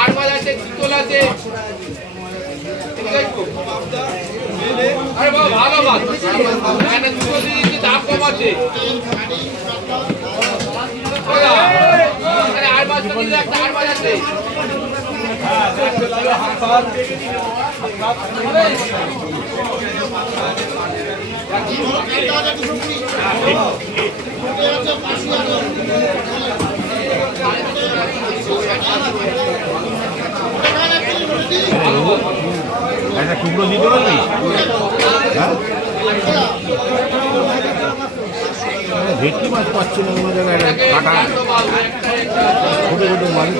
আর মাছ আছে, চিতল আছে, আরে বাবা ভালো মাছ, দাম কম আছে। আর মাছ একটা আর মাছ আছে। একটা টুকরো দিতে পারবি? ভেটকি মাছ পাচ্ছি না কোনো জায়গায়, কাটা ছোটো ছোটো মাছ।